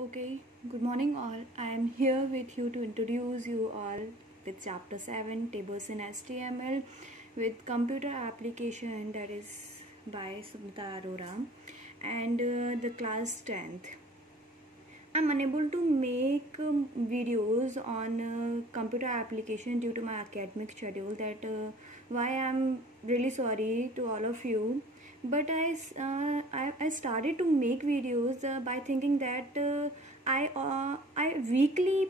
Okay, good morning all. I am here with you to introduce you all with chapter 7 tables in HTML with computer application, that is by Sumita Arora, and the class 10th. I'm unable to make videos on computer application due to my academic schedule. Why I'm really sorry to all of you. But I started to make videos by thinking that I weekly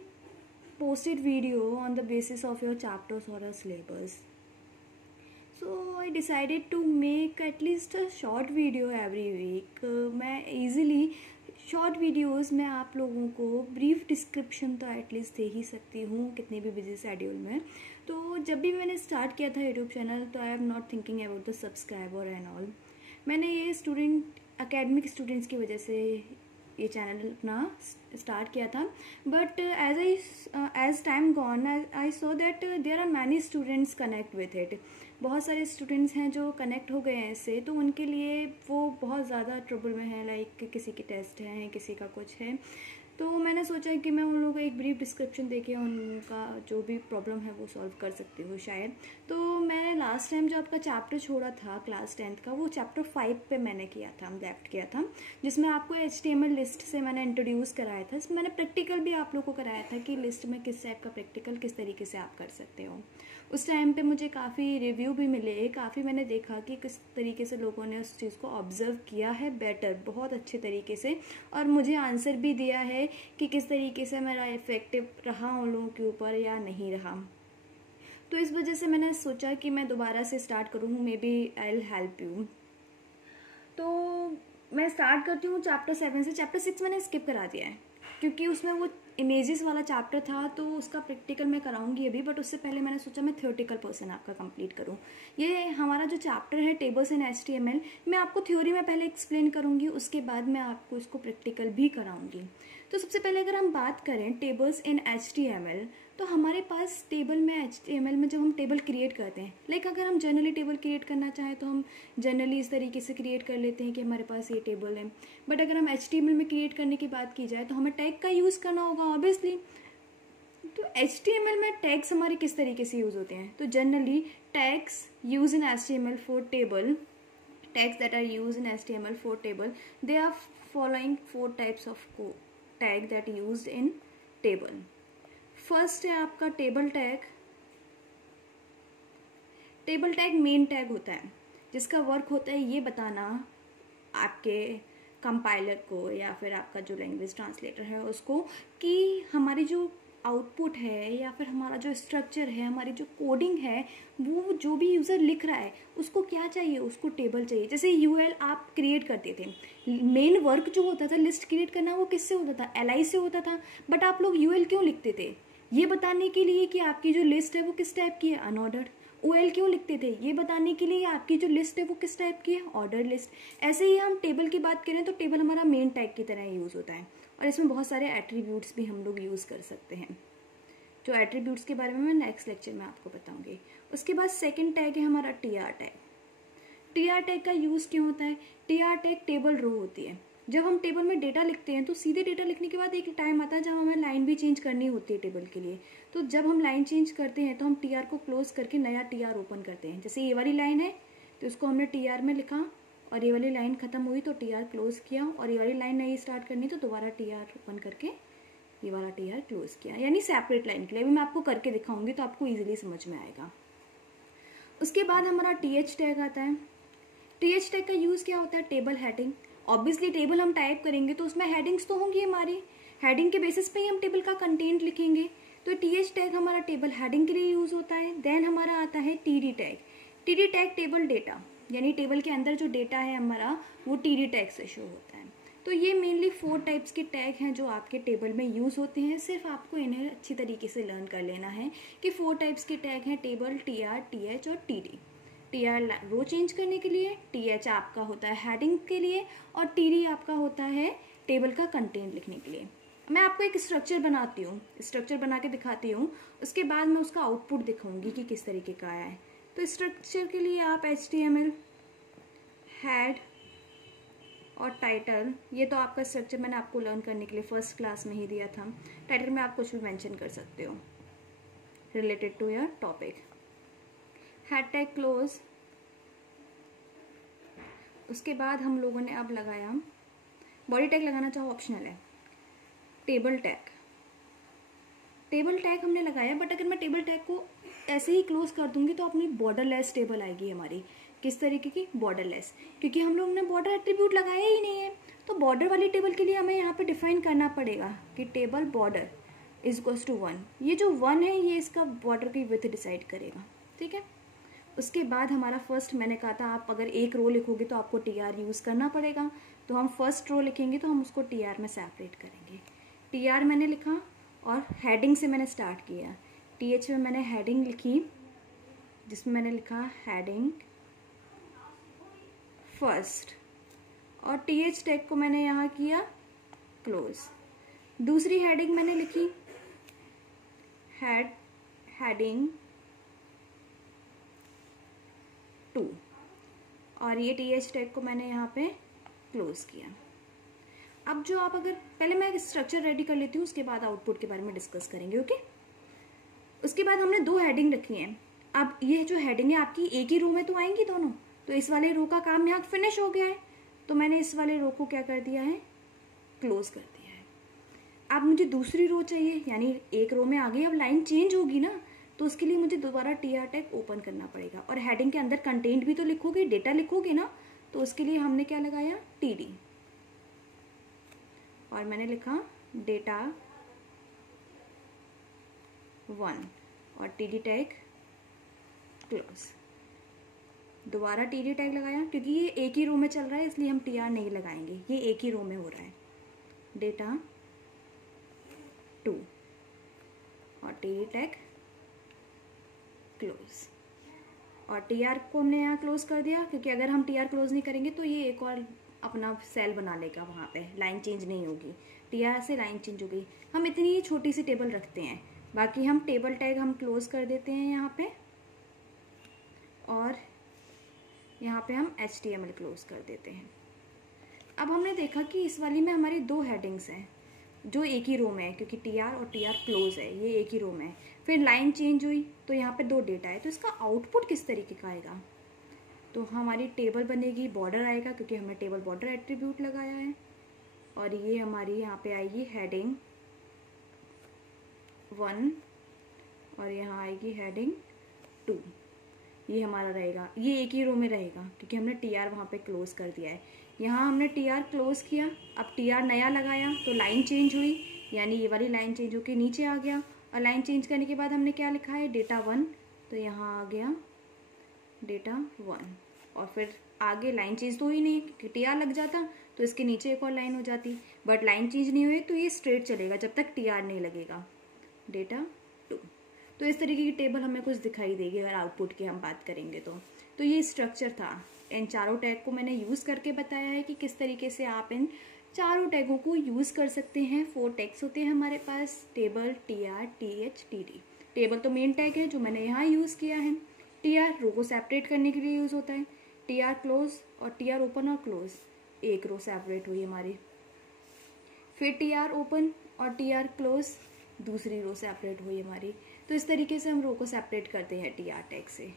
posted video on the basis of your chapters or a syllabus. So I decided to make at least a short video every week. मैं easily short videos में आप लोगों को brief description तो at least they ही सकती हूँ कितने भी बिजी शेड्यूल में. तो जब भी मैंने स्टार्ट किया था यूट्यूब चैनल तो I am not thinking about the subscriber and all. मैंने ये एकेडमिक स्टूडेंट्स की वजह से ये चैनल अपना स्टार्ट किया था. But as time gone I saw that there are many students connect with it. बहुत सारे स्टूडेंट्स हैं जो कनेक्ट हो गए हैं इससे, तो उनके लिए वो बहुत ज़्यादा ट्रबल में है. लाइक किसी की टेस्ट है, किसी का कुछ है. तो मैंने सोचा कि मैं उन लोगों को एक ब्रीफ डिस्क्रिप्शन देके उनका जो भी प्रॉब्लम है वो सॉल्व कर सकती हूँ शायद. तो मैंने लास्ट टाइम जो आपका चैप्टर छोड़ा था क्लास 10th का, वो चैप्टर 5 पे मैंने किया था, लेफ्ट किया था, जिसमें आपको HTML लिस्ट से मैंने इंट्रोड्यूस कराया था. मैंने प्रैक्टिकल भी आप लोगों को कराया था कि लिस्ट में किस टाइप का प्रैक्टिकल किस तरीके से आप कर सकते हो. उस टाइम पे मुझे काफ़ी रिव्यू भी मिले, काफ़ी मैंने देखा कि किस तरीके से लोगों ने उस चीज़ को ऑब्जर्व किया है बेटर, बहुत अच्छे तरीके से, और मुझे आंसर भी दिया है कि किस तरीके से मेरा इफेक्टिव रहा उन लोगों के ऊपर या नहीं रहा. तो इस वजह से मैंने सोचा कि मैं दोबारा से स्टार्ट करूँ, maybe I will help you. तो मैं स्टार्ट करती हूँ चैप्टर 7 से. चैप्टर 6 मैंने स्किप करा दिया है क्योंकि उसमें वो इमेजेस वाला चैप्टर था, तो उसका प्रैक्टिकल मैं कराऊंगी अभी. बट उससे पहले मैंने सोचा मैं थ्योरेटिकल पर्सन आपका कंप्लीट करूं. ये हमारा जो चैप्टर है टेबल्स इन HTML, मैं आपको थ्योरी में पहले एक्सप्लेन करूंगी, उसके बाद मैं आपको इसको प्रैक्टिकल भी कराऊंगी. तो सबसे पहले अगर हम बात करें टेबल्स इन HTML, तो हमारे पास टेबल में HTML में जब हम टेबल क्रिएट करते हैं, लाइक अगर हम जनरली टेबल क्रिएट करना चाहें तो हम जनरली इस तरीके से क्रिएट कर लेते हैं कि हमारे पास ये टेबल है. बट अगर हम HTML में क्रिएट करने की बात की जाए तो हमें टैग का यूज़ करना होगा ऑब्वियसली. तो HTML में टैग्स हमारे किस तरीके से यूज़ होते हैं? तो generally tags use in HTML for table, tags that are used in HTML for table, they are following 4 types of tag that used in table. First है आपका table tag. Table tag main tag होता है जिसका work होता है ये बताना आपके कंपाइलर को या फिर आपका जो लैंग्वेज ट्रांसलेटर है उसको कि हमारी जो आउटपुट है या फिर हमारा जो स्ट्रक्चर है, हमारी जो कोडिंग है, वो जो भी यूज़र लिख रहा है उसको क्या चाहिए, उसको टेबल चाहिए. जैसे UL आप क्रिएट करते थे, मेन वर्क जो होता था लिस्ट क्रिएट करना, वो किससे होता था? LI से होता था. बट आप लोग UL क्यों लिखते थे? ये बताने के लिए कि आपकी जो लिस्ट है वो किस टाइप की है, अनऑर्डर्ड. OL क्यों लिखते थे? ये बताने के लिए आपकी जो लिस्ट है वो किस टाइप की है, ऑर्डर लिस्ट. ऐसे ही हम टेबल की बात करें तो टेबल हमारा मेन टैग की तरह यूज़ होता है, और इसमें बहुत सारे एट्रीब्यूट्स भी हम लोग यूज़ कर सकते हैं. जो एट्रीब्यूट्स के बारे में मैं नेक्स्ट लेक्चर में आपको बताऊंगी. उसके बाद सेकंड टैग है हमारा TR टैग. TR टैग का यूज़ क्यों होता है? TR टैग टेबल रो होती है. जब हम टेबल में डेटा लिखते हैं तो सीधे डेटा लिखने के बाद एक टाइम आता है जब हमें लाइन भी चेंज करनी होती है टेबल के लिए. तो जब हम लाइन चेंज करते हैं तो हम TR को क्लोज करके नया TR ओपन करते हैं. जैसे ये वाली लाइन है तो इसको हमने TR में लिखा, और ये वाली लाइन खत्म हुई तो TR क्लोज किया, और ये वाली लाइन नई स्टार्ट करनी तो दोबारा TR ओपन करके ये वाला TR क्लोज किया, यानी सेपरेट लाइन के लिए. अभी मैं आपको करके दिखाऊंगी तो आपको इजीली समझ में आएगा. उसके बाद हमारा TH टैग आता है. TH टैग का यूज़ क्या होता है? Table heading. ऑब्वियसली टेबल हम टाइप करेंगे तो उसमें हेडिंग्स तो होंगी हमारी, हेडिंग के बेसिस पे ही हम टेबल का कंटेंट लिखेंगे. तो TH टैग हमारा टेबल हेडिंग के लिए यूज़ होता है. देन हमारा आता है TD tag. TD tag table data, यानी टेबल के अंदर जो डेटा है हमारा वो TD टैग से शो होता है. तो ये मेनली 4 टाइप्स के टैग हैं जो आपके टेबल में यूज़ होते हैं. सिर्फ आपको इन्हें अच्छी तरीके से लर्न कर लेना है कि 4 टाइप्स के टैग हैं टेबल, TR, TH और TD. TR रो चेंज करने के लिए, TH आपका होता है हेडिंग के लिए, और TD आपका होता है टेबल का कंटेंट लिखने के लिए. मैं आपको एक स्ट्रक्चर बनाती हूँ, स्ट्रक्चर बना के दिखाती हूँ, उसके बाद मैं उसका आउटपुट दिखाऊंगी कि किस तरीके का आया है. तो स्ट्रक्चर के लिए आप HTML हेड और टाइटल, ये तो आपका स्ट्रक्चर मैंने आपको लर्न करने के लिए फर्स्ट क्लास में ही दिया था। टाइटल में आप कुछ भी मेंशन कर सकते हो related to your topic. Head tag close. उसके बाद हम लोगों ने अब लगाया, बॉडी टैग लगाना चाहो ऑप्शनल है। टेबल टैग, टेबल टैग हमने लगाया, बट अगर मैं टेबल टैग को ऐसे ही क्लोज कर दूंगी तो अपनी बॉर्डरलेस टेबल आएगी हमारी। किस तरीके की? बॉर्डरलेस, क्योंकि हम लोग ने बॉर्डर एट्रीब्यूट लगाया ही नहीं है। तो बॉर्डर वाली टेबल के लिए हमें यहाँ पे डिफाइन करना पड़ेगा कि table border is equals to 1। ये जो 1 है ये इसका बॉर्डर की विड्थ डिसाइड करेगा, ठीक है। उसके बाद हमारा फर्स्ट, मैंने कहा था आप अगर एक रो लिखोगे तो आपको TR यूज़ करना पड़ेगा। तो हम फर्स्ट रो लिखेंगे तो हम उसको TR में सेपरेट करेंगे। TR मैंने लिखा और हेडिंग से मैंने स्टार्ट किया। TH में मैंने हेडिंग लिखी, जिसमें मैंने लिखा हेडिंग फर्स्ट, और TH टैग को मैंने यहाँ किया क्लोज। दूसरी हेडिंग मैंने लिखी हेडिंग 2, और ये TH टैग को मैंने यहाँ पे क्लोज किया। अब जो आप अगर, पहले मैं स्ट्रक्चर रेडी कर लेती हूँ, उसके बाद आउटपुट के बारे में डिस्कस करेंगे, ओके। उसके बाद हमने 2 हेडिंग रखी हैं। अब ये जो हेडिंग है आपकी एक ही रो में तो आएंगी दोनों, तो इस वाले रो का काम यहाँ फिनिश हो गया है, तो मैंने इस वाले रो को क्या कर दिया है? क्लोज कर दिया है। अब मुझे दूसरी रो चाहिए, यानी एक रो में आ गई, अब लाइन चेंज होगी ना, तो उसके लिए मुझे दोबारा TR टैग ओपन करना पड़ेगा। और हेडिंग के अंदर कंटेंट भी तो लिखोगे, डेटा लिखोगे ना, तो उसके लिए हमने क्या लगाया? TD, और मैंने लिखा डेटा 1 और TD टैग क्लोज। दोबारा TD टैग लगाया, क्योंकि ये एक ही रो में चल रहा है इसलिए हम TR नहीं लगाएंगे, ये एक ही रो में हो रहा है। डेटा 2 और TD टैग क्लोज, और TR को हमने यहाँ क्लोज कर दिया, क्योंकि अगर हम TR क्लोज नहीं करेंगे तो ये एक और अपना सेल बना लेगा, वहाँ पे लाइन चेंज नहीं होगी। TR से लाइन चेंज हो गई। हम इतनी ही छोटी सी टेबल रखते हैं, बाकी हम टेबल टैग हम क्लोज कर देते हैं यहाँ पे, और यहाँ पे हम HTML क्लोज कर देते हैं। अब हमने देखा कि इस वाली में हमारी 2 हेडिंग्स हैं जो एक ही रो में है, क्योंकि TR और TR क्लोज है, ये एक ही रो में है। फिर लाइन चेंज हुई तो यहाँ पे 2 डेटा है, तो इसका आउटपुट किस तरीके का आएगा? तो हमारी टेबल बनेगी, बॉर्डर आएगा क्योंकि हमने टेबल बॉर्डर एट्रीब्यूट लगाया है, और ये हमारी यहाँ पे आएगी हेडिंग 1 और यहाँ आएगी हेडिंग 2। ये हमारा रहेगा, ये एक ही रो में रहेगा क्योंकि हमने TR वहाँ पे क्लोज कर दिया है। यहाँ हमने TR क्लोज किया, अब TR नया लगाया तो लाइन चेंज हुई, यानी ये वाली लाइन चेंज होकर नीचे आ गया, और लाइन चेंज करने के बाद हमने क्या लिखा है? डेटा 1, तो यहाँ आ गया डेटा 1, और फिर आगे लाइन चेंज तो हुई नहीं, क्योंकि TR लग जाता तो इसके नीचे एक और लाइन हो जाती, बट लाइन चेंज नहीं हुई तो ये स्ट्रेट चलेगा जब तक TR नहीं लगेगा। डेटा 2, तो इस तरीके की टेबल हमें कुछ दिखाई देगी अगर आउटपुट की हम बात करेंगे तो ये स्ट्रक्चर था। इन चारों टैग को मैंने यूज़ करके बताया है कि किस तरीके से आप इन चारों टैगों को यूज़ कर सकते हैं। 4 टैग्स होते हैं हमारे पास, table, TR, TH, TD। Table तो मेन टैग है जो मैंने यहाँ यूज़ किया है। TR रो को सेपरेट करने के लिए यूज़ होता है। TR क्लोज और TR ओपन और क्लोज, एक रो सेपरेट हुई हमारी। फिर TR ओपन और TR क्लोज, दूसरी रो सेपरेट हुई हमारी। तो इस तरीके से हम रो को सेपरेट करते हैं TR टैग से।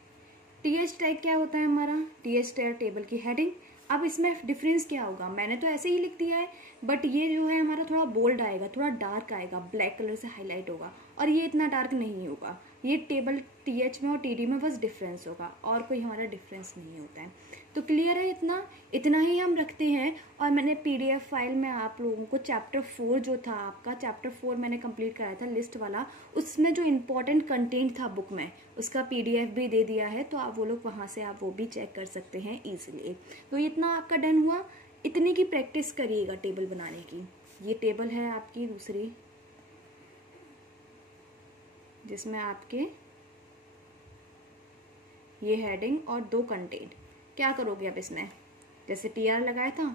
TH टैग क्या होता है हमारा? TH टैग टेबल की हेडिंग। अब इसमें डिफरेंस क्या होगा? मैंने तो ऐसे ही लिख दिया है, बट ये जो है हमारा थोड़ा बोल्ड आएगा, थोड़ा डार्क आएगा, ब्लैक कलर से हाईलाइट होगा, और ये इतना डार्क नहीं होगा। ये टेबल TH में और TD में बस डिफरेंस होगा, और कोई हमारा डिफरेंस नहीं होता है। तो क्लियर है? इतना ही हम रखते हैं। और मैंने PDF फाइल में आप लोगों को चैप्टर 4 जो था आपका, चैप्टर 4 मैंने कंप्लीट कराया था लिस्ट वाला, उसमें जो इम्पोर्टेंट कंटेंट था बुक में, उसका PDF भी दे दिया है, तो आप वो लोग वहाँ से आप वो भी चेक कर सकते हैं ईजिली। तो इतना आपका डन हुआ। इतने की प्रैक्टिस करिएगा टेबल बनाने की। ये टेबल है आपकी दूसरी, जिसमें आपके ये हेडिंग और 2 कंटेंट। क्या करोगे अब इसमें? जैसे TR लगाया था,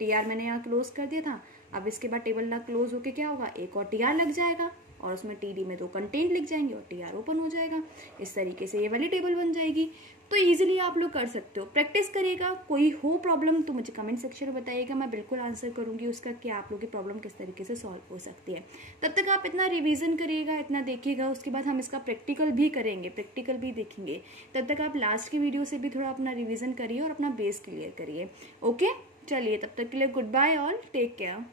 TR मैंने यहाँ क्लोज कर दिया था, अब इसके बाद टेबल क्लोज होके क्या होगा? एक और TR लग जाएगा और उसमें TD में 2 कंटेंट लिख जाएंगे और TR ओपन हो जाएगा। इस तरीके से ये वाली टेबल बन जाएगी। तो ईजिली आप लोग कर सकते हो, प्रैक्टिस करिएगा। कोई हो प्रॉब्लम तो मुझे कमेंट सेक्शन में बताइएगा, मैं बिल्कुल आंसर करूँगी उसका कि आप लोग की प्रॉब्लम किस तरीके से सॉल्व हो सकती है। तब तक आप इतना रिवीजन करिएगा, इतना देखिएगा, उसके बाद हम इसका प्रैक्टिकल भी करेंगे, प्रैक्टिकल भी देखेंगे। तब तक आप लास्ट की वीडियो से भी थोड़ा अपना रिवीजन करिए और अपना बेस क्लियर करिए। ओके, चलिए तब तक के लिए goodbye all, take care.